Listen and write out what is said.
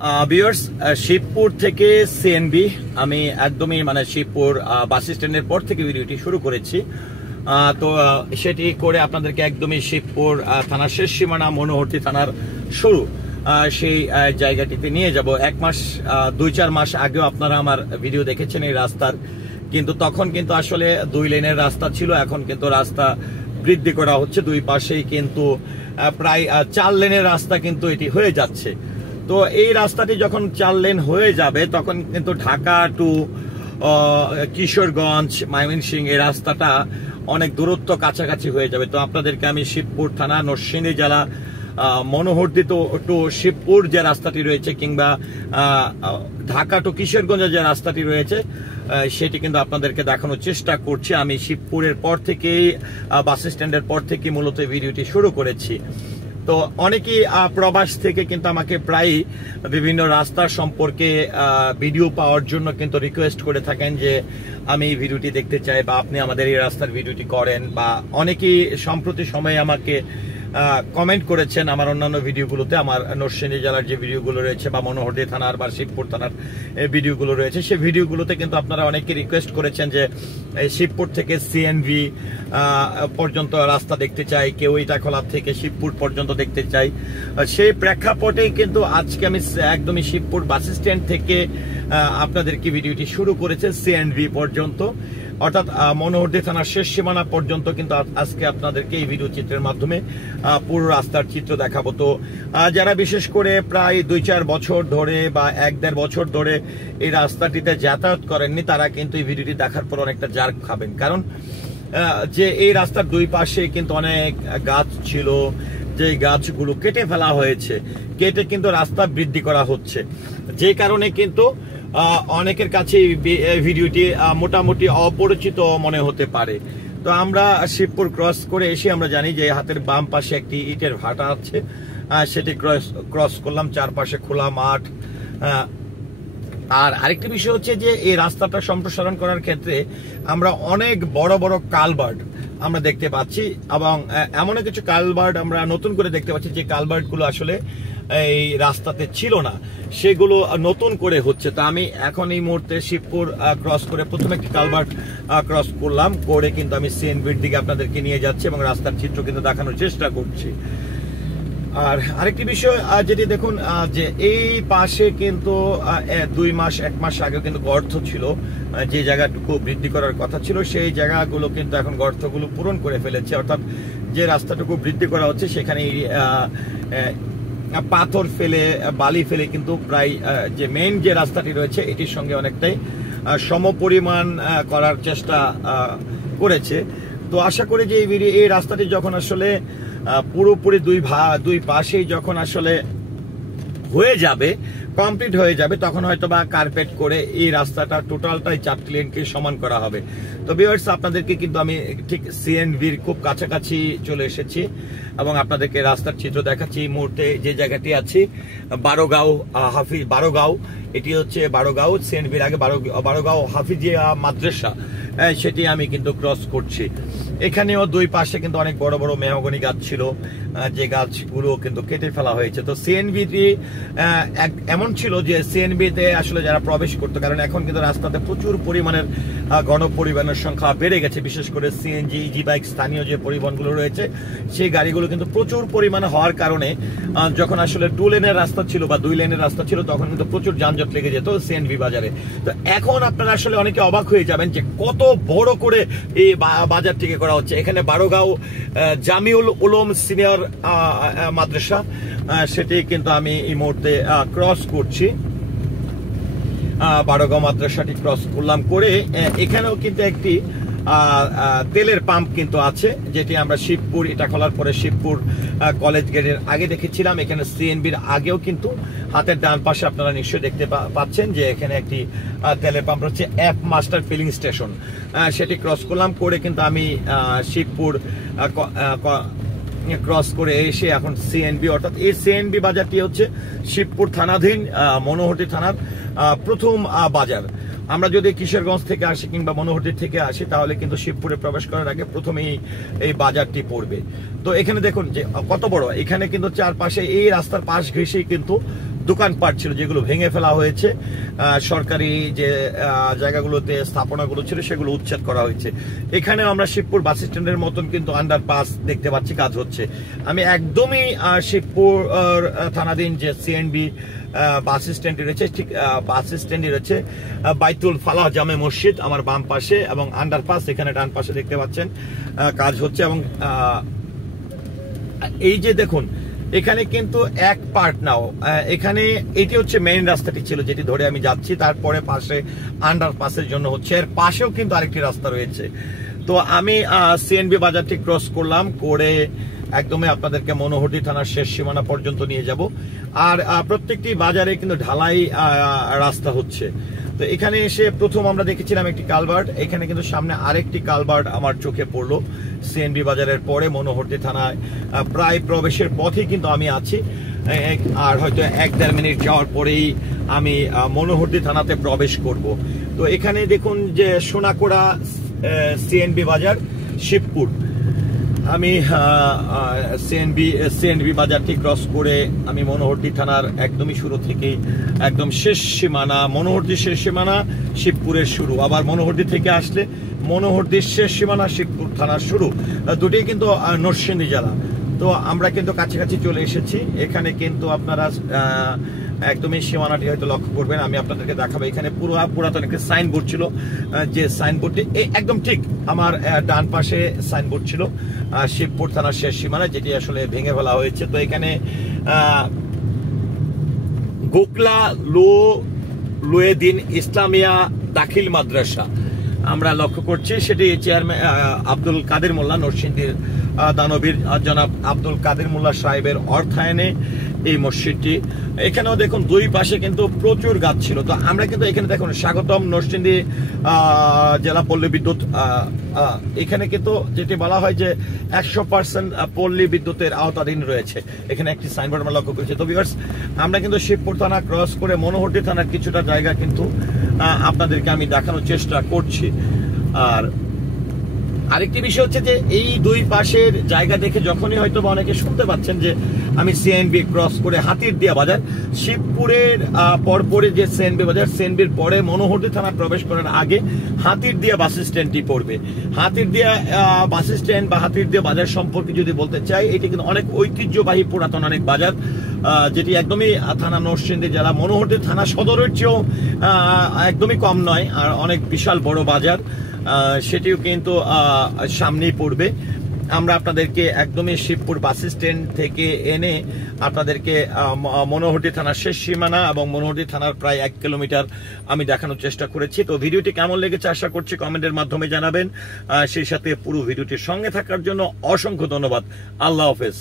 Viewers, Shibpur থেকে CNB আমি একদমই শিবপুর বাস স্ট্যান্ডের পর থেকে ভিডিওটি শুরু করেছি। তো সেটি করে আপনাদেরকে একদমই শিবপুর থানার শেষ সীমানা মনোহরদী থানার শুরু সেই জায়গাটিতে নিয়ে যাব। 2-4 মাস আগেও আপনারা আমার ভিডিও দেখেছেন এই রাস্তার, কিন্তু তখন কিন্তু আসলে 2 লেনের রাস্তা ছিল। এখন কিন্তু রাস্তা বৃদ্ধি করা হচ্ছে, দুই পাশেই কিন্তু প্রায় 4 লেনের রাস্তা কিন্তু এটি হয়ে যাচ্ছে। তো এই রাস্তাটি যখন 4 লেন হয়ে যাবে তখন কিন্তু ঢাকা টু কিশোরগঞ্জ, ময়মনসিংহ এই রাস্তাটা অনেক দূরত্ব কাছাকাছি হয়ে যাবে। তো আপনাদেরকে আমি শিবপুর থানা, নরসিংদী জেলা, মনোহরদী টু শিবপুর যে রাস্তাটি রয়েছে, কিংবা ঢাকা টু কিশোরগঞ্জের যে রাস্তাটি রয়েছে, সেটি কিন্তু আপনাদেরকে দেখানোর চেষ্টা করছি। আমি শিবপুরের পর থেকেই, বাস স্ট্যান্ডের পর থেকে মূলত ভিডিওটি শুরু করেছি। তো অনেকেই প্রবাস থেকে কিন্তু আমাকে প্রায় বিভিন্ন রাস্তা সম্পর্কে ভিডিও পাওয়ার জন্য কিন্তু রিকোয়েস্ট করে থাকেন যে আমি এই ভিডিওটি দেখতে চাই, বা আপনি আমাদের এই রাস্তার ভিডিওটি করেন। বা অনেকেই সম্প্রতি সময়ে আমাকে কমেন্ট করেছেন আমার অন্যান্য ভিডিওগুলোতে, আমার নরসিংদী জেলার যে ভিডিওগুলো রয়েছে বা মনোহরদী থানার বা শিবপুর থানার ভিডিওগুলো রয়েছে, সেই ভিডিওগুলোতে কিন্তু আপনারা অনেকে রিকোয়েস্ট করেছেন যে শিবপুর থেকে সিএনভি পর্যন্ত রাস্তা দেখতে চাই, কেউ ইটাখোলা থেকে শিবপুর পর্যন্ত দেখতে চাই। সেই প্রেক্ষাপটেই কিন্তু আজকে আমি একদমই শিবপুর বাস স্ট্যান্ড থেকে আপনাদেরকে ভিডিওটি শুরু করেছে সিএনভি পর্যন্ত, অর্থাৎ মনোহরদী থানার শেষ সীমানা পর্যন্ত কিন্তু আজকে আপনাদেরকে এই ভিডিও চিত্রের মাধ্যমে পুরো রাস্তার চিত্র দেখাবো। তো যারা বিশেষ করে প্রায় 2-4 বছর ধরে বা 1-1.5 বছর ধরে এই রাস্তাটিতে যাতায়াত করেননি, তারা কিন্তু এই ভিডিওটি দেখার পর অনেকটা জার্ক খাবেন। কারণ যে এই রাস্তার দুই পাশে কিন্তু অনেক গাছ ছিল, যে গাছগুলো কেটে ফেলা হয়েছে, কেটে কিন্তু রাস্তা বৃদ্ধি করা হচ্ছে, যে কারণে কিন্তু অনেকের কাছে ভিডিওটি মোটামুটি অপরিচিত মনে হতে পারে। তো আমরা শিবপুর ক্রস করে এসে আমরা জানি যে হাতের বাম পাশে একটি ইটের ভাটা আছে, সেটি ক্রস করলাম, চারপাশে খোলা মাঠ। আর আরেকটি বিষয় হচ্ছে যে এই রাস্তাটা সম্প্রসারণ করার ক্ষেত্রে আমরা অনেক বড় বড় কালভার্ট আমরা দেখতে পাচ্ছি, এবং এমন কিছু কালভার্ট আমরা নতুন করে দেখতে পাচ্ছি যে কালভার্ট গুলো আসলে এই রাস্তাতে ছিল না, সেগুলো নতুন করে হচ্ছে। তো আমি এখন এই মুহূর্তে শিবপুর ক্রস করে প্রথমে একটি কালভার্ট ক্রস করলাম, করে কিন্তু আমি সিএনবির দিকে আপনাদেরকে নিয়ে যাচ্ছি এবং রাস্তার চিত্র কিন্তু দেখানোর চেষ্টা করছি। আর আরেকটি বিষয় যেটি দেখুন, যে এই পাশে কিন্তু 1 মাস আগে কিন্তু গর্ত ছিল, যে জায়গাটুকু বৃদ্ধি করার কথা ছিল সেই জায়গাগুলো কিন্তু এখন গর্তগুলো পূরণ করে ফেলেছে। অর্থাৎ যে রাস্তাটুকু বৃদ্ধি করা হচ্ছে সেখানে পাথর ফেলে, বালি ফেলে কিন্তু প্রায় যে মেইন যে রাস্তাটি রয়েছে এটির সঙ্গে অনেকটাই সমপরিমাণ করার চেষ্টা করেছে। তো আশা করি যে এই রাস্তাটি যখন আসলে পুরোপুরি দুই পাশেই যখন আসলে হয়ে যাবে, কমপ্লিট হয়ে যাবে, তখন হয়তো বা কার্পেট করে এই রাস্তাটা টোটালটাই 4টি লেনকে সমান করা হবে। তো ভিউয়ার্স, আপনাদেরকে কিন্তু আমি ঠিক সিএনভির খুব কাছাকাছি চলে এসেছি এবং আপনাদেরকে রাস্তার চিত্র দেখাচ্ছি। এই মুহূর্তে যে জায়গাটি আছি, বারোগাঁও, এটি হচ্ছে বারোগাঁও, সিএনভির আগে বারোগাঁও হাফিজিয়া মাদ্রাসা, সেটি আমি কিন্তু ক্রস করছি। এখানেও দুই পাশে কিন্তু অনেক বড় বড় মেহগনি গাছ ছিল, যে গাছগুলো কিন্তু কেটে ফেলা হয়েছে। তো সিএনভিটি এমন ছিল যে সিএনভিতে আসলে যারা প্রবেশ করতো, কারণ এখন কিন্তু রাস্তাতে প্রচুর পরিমাণের গণপরিবহনের সংখ্যা বেড়ে গেছে, বিশেষ করে সিএনজি, ইজি বাইক, স্থানীয় যে পরিবহনগুলো রয়েছে সেই গাড়িগুলো কিন্তু প্রচুর পরিমাণে হওয়ার কারণে যখন আসলে 2 লেনের রাস্তা ছিল বা 2 লেনের রাস্তা ছিল, তখন কিন্তু প্রচুর যানজট লেগে যেত সিএনভি বাজারে। তো এখন আপনারা আসলে অনেকে অবাক হয়ে যাবেন যে কত বড় করে এই বাজারটিকে করা হচ্ছে। এখানে বারোগাঁও জামিউল উলুম সিনিয়র মাদ্রাসা, সেটি কিন্তু আমি এই মুহূর্তে ক্রস করছি। বারোগাঁও মাদ্রাসাটি ক্রস করলাম, করে এখানেও কিন্তু একটি তেলের পাম্প কিন্তু আছে, যেটি আমরা শিবপুর ইটাখোলার পরে শিবপুর কলেজ গেটের আগে দেখেছিলাম। এখানে সিএনবির আগেও কিন্তু হাতের ডান পাশে আপনারা নিশ্চয়ই দেখতে পাচ্ছেন যে এখানে একটি তেলের পাম্প হচ্ছে এফ মাস্টার ফিলিং স্টেশন, সেটি ক্রস করলাম, করে কিন্তু আমি শিবপুর ক্রস করে এসে এখন সিএনবি, অর্থাৎ এই সিএনবি বাজারটি হচ্ছে শিবপুর থানাধীন মনোহরদী থানার প্রথম বাজার। আমরা যদি কিশোরগঞ্জ থেকে আসি কিংবা মনোহরদী থেকে আসি, তাহলে কিন্তু শিবপুরে প্রবেশ করার আগে প্রথমেই এই বাজারটি পড়বে। তো এখানে দেখুন যে কত বড়, এখানে কিন্তু চারপাশে এই রাস্তার পাশ ঘেঁষেই কিন্তু দোকানপাট ছিল যেগুলো ভেঙে ফেলা হয়েছে, সরকারি যে জায়গাগুলোতে স্থাপনাগুলো ছিল সেগুলো উচ্ছেদ করা হয়েছে। এখানে আমরা শিবপুর বাস স্ট্যান্ডের মতন কিন্তু আন্ডারপাস দেখতে পাচ্ছি, কাজ হচ্ছে। আমি একদমই শিবপুর থানাধীন যে সিএনবি বাস স্ট্যান্ডটি রয়েছে, ঠিক বাস স্ট্যান্ডই রয়েছে বাইতুল ফালাহ জামে মসজিদ আমার বাম পাশে, এবং আন্ডারপাস এখানে ডান পাশে দেখতে পাচ্ছেন কাজ হচ্ছে। এবং এই যে দেখুন এখানে কিন্তু এক পার্ট নাও, এখানে এটি হচ্ছে মেইন রাস্তাটি ছিল যেটি ধরে আমি যাচ্ছি, তারপরে পাশে আন্ডারপাসের জন্য হচ্ছে, এর পাশেও কিন্তু আরেকটি রাস্তা রয়েছে। তো আমি সিএনবি বাজারটি ক্রস করলাম, করে একদমই আপনাদেরকে মনোহরদী থানার শেষ সীমানা পর্যন্ত নিয়ে যাব। আর প্রত্যেকটি বাজারে কিন্তু ঢালাই রাস্তা হচ্ছে। তো এখানে এসে প্রথম আমরা দেখেছিলাম একটি কালভার্ট, এখানে কিন্তু সামনে আরেকটি কালভার্ট আমার চোখে পড়লো। সিএনবি বাজারের পরে মনোহরদী থানায় প্রায় প্রবেশের পথে কিন্তু আমি আছি, আর হয়তো 1-1.5 মিনিট যাওয়ার পরেই আমি মনোহরদী থানাতে প্রবেশ করব। তো এখানে দেখুন যে সোনাকোড়া সিএনবি বাজার শিবপুর, আমি সিএনবি বাজারটি ক্রস করে আমি মনোহরদী থানার একদমই শুরু থেকেই একদম শেষ সীমানা, মনোহরদীর শেষ সীমানা শিবপুরের শুরু, আবার মনোহরদী থেকে আসলে মনোহরদীর শেষ সীমানা শিবপুর থানার শুরু, দুটোই কিন্তু নরসিংদী জেলা। তো আমরা কিন্তু কাছাকাছি চলে এসেছি। এখানে কিন্তু আপনারা একদমই সীমানাটি হয়তো লক্ষ্য করবেন, আমি আপনাদেরকে দেখাবো। এখানে পুরাতন একটি সাইনবোর্ড ছিল, যে সাইনবোর্ডটি একদম ঠিক আমার ডান পাশে সাইনবোর্ড ছিল শিবপুর থানার শেষ সীমানা, যেটি আসলে ভেঙে ফেলা হয়েছে। তো এখানে গোকলা লোয়েদিন ইসলামিয়া দাখিল মাদ্রাসা আমরা লক্ষ্য করছি, সেটি চেয়ারম্যান আব্দুল কাদের মোল্লা, নরসিংদীর দানবীর জনাব আব্দুল কাদের মোল্লা সাহেবের অর্থায়নে এই মসজিদটি। এখানেও দেখুন দুই পাশে কিন্তু প্রচুর গাছ ছিল। তো আমরা কিন্তু এখানে দেখুন স্বাগতম নরসিংদী জেলা পল্লী বিদ্যুৎ, এখানে কিন্তু যেটি বলা হয় যে 100% পল্লী বিদ্যুতের আওতাধীন রয়েছে, এখানে একটি সাইনবোর্ড আমরা লক্ষ্য করেছি। তো ভিউয়ার্স, আমরা কিন্তু শিবপুর থানা ক্রস করে মনোহরদী থানার কিছুটা জায়গা কিন্তু আপনাদেরকে আমি দেখানোর চেষ্টা করছি। আর আরেকটি বিষয় হচ্ছে যে এই দুই পাশের জায়গা দেখে যখনই হয়তো অনেকে শুনতে পাচ্ছেন যে আমি সিএনবি ক্রস করে হাতিরদিয়া বাজার, শিবপুরের পরপরে যে সিএনবি বাজার, সিএনবির পরে মনোহরদী থানা প্রবেশ করার আগে হাতিরদিয়া বাস স্ট্যান্ডটি পড়বে। হাতিরদিয়া বাস স্ট্যান্ড বা হাতিরদিয়া বাজার সম্পর্কে যদি বলতে চাই, এটি কিন্তু অনেক ঐতিহ্যবাহী পুরাতন অনেক বাজার, যেটি একদমই থানা নরসিংদী জেলা মনোহরদী থানা সদরের চেয়েও একদমই কম নয়, আর অনেক বিশাল বড় বাজার, সেটিও কিন্তু সামনেই পড়বে। আমরা আপনাদেরকে একদমই শিবপুর বাস স্ট্যান্ড থেকে এনে আপনাদেরকে মনোহরদী থানার শেষ সীমানা এবং মনোহরদী থানার প্রায় 1 কিলোমিটার আমি দেখানোর চেষ্টা করেছি। তো ভিডিওটি কেমন লেগেছে আশা করছি কমেন্টের মাধ্যমে জানাবেন। সেই সাথে পুরো ভিডিওটির সঙ্গে থাকার জন্য অসংখ্য ধন্যবাদ। আল্লাহ হাফেজ।